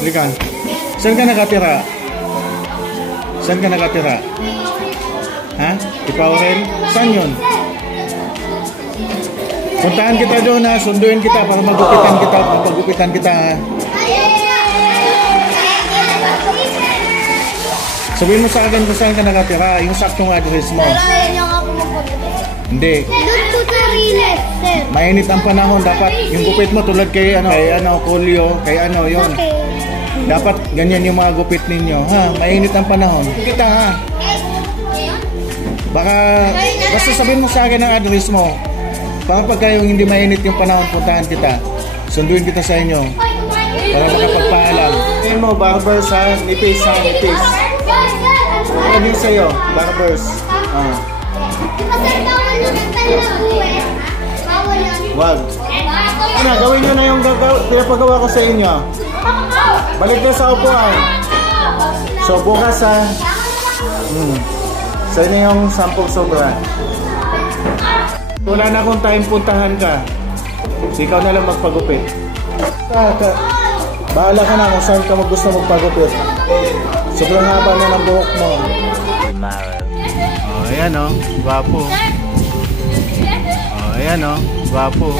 Halika. Saan ka nakatira? Saan ka nakatira? Ha? Ipaurel? Saan yun? Puntahan kita doon ha. Sunduin kita para magupitan kita. Magupitan kita ha. Sabihin mo sa akin kung saan ka nakatira. Yung saktong address mo. Pero ayaw niyo nga po magpagupit. Hindi. Doon po sa Riles, sir. Mainit ang panahon. Dapat yung gupit mo tulad kay Kulyo. Kay yun. Dapat ganyan yung mga gupit ninyo. Ha? Mainit ang panahon. Kita ha. Baka basta sabihin mo sa akin ang address mo. Para pagka yung hindi mainit yung panahon, puntahan kita. Sunduin kita sa inyo. Para makapagpaalam. Ayun mo, barbers ha. Nipis ha. Nipis. Ano yung sa'yo? Barbers. Wag. Ano, gawin nyo na yung pinapagawa ko sa inyo. Balik na sa upuan. So, bukas ha. Sa inyo yung 10 sobra. Wala na akong time, puntahan ka. Ikaw na lang magpagupit. Bahala ka na kung saan ka gusto magpagupit. Sobrang haba na ng buhok mo. Oh, ayan oh, gwapo. Oh, ayan oh, gwapo.